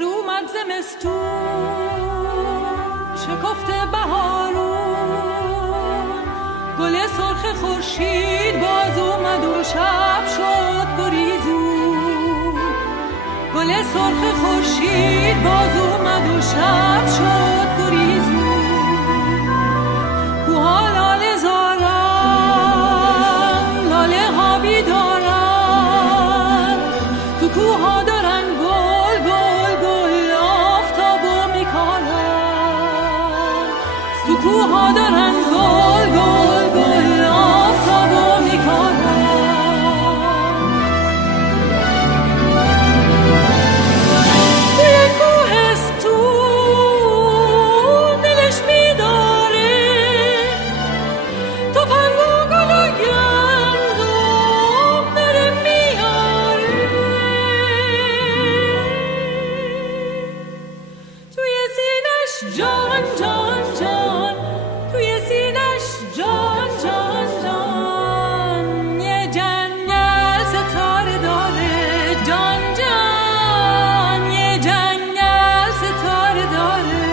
سر اومد زمستون شکفته بهارون، گل سرخ خورشید باز اومد و شب شد گریزون. گل سرخ خورشید باز اومد و شب شد گریزون. کوها لاله زارن، لاله ها بیدارن، تو کوها دارن گل گل گل آفتابو میکارن. تو کوها دارن گل گل گل آفتابو میکارن. توی کوهستون دلش میداره تفنگ و گل و گندم داره میاره. توی سینش جان جان جان، توی سینش جان جان جان، یه جنگل ستاره داره. جان جان یه جنگل ستاره داره.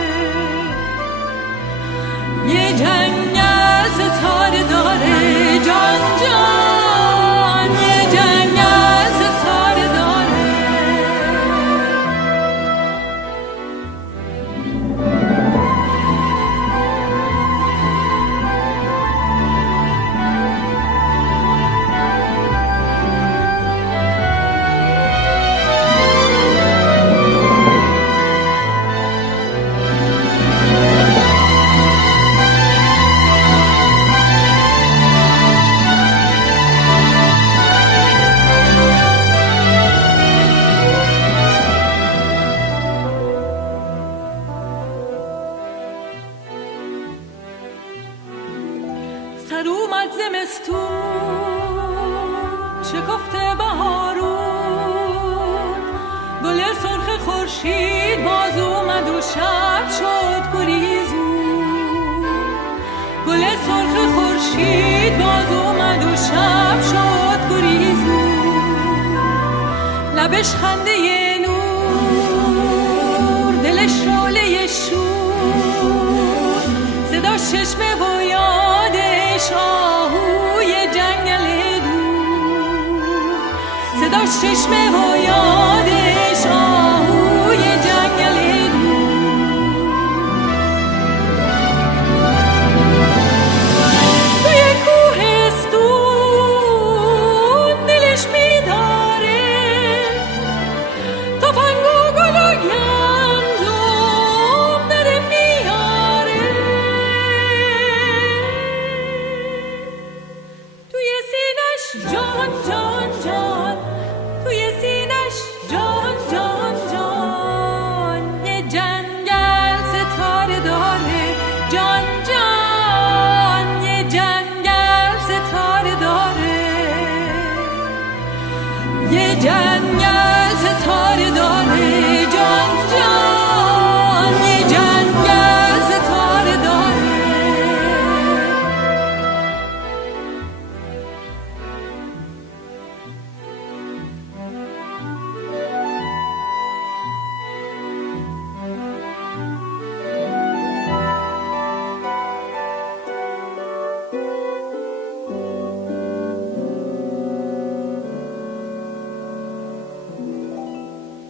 یه جنگل ستاره داره. جان جان یه جنگل ستاره داره. سر اومد زمستون شکفته بهارون، گل سرخ خورشید باز اومد و شب شد گریزون. گل سرخ خورشید باز اومد و شب شد گریزون. لبش خنده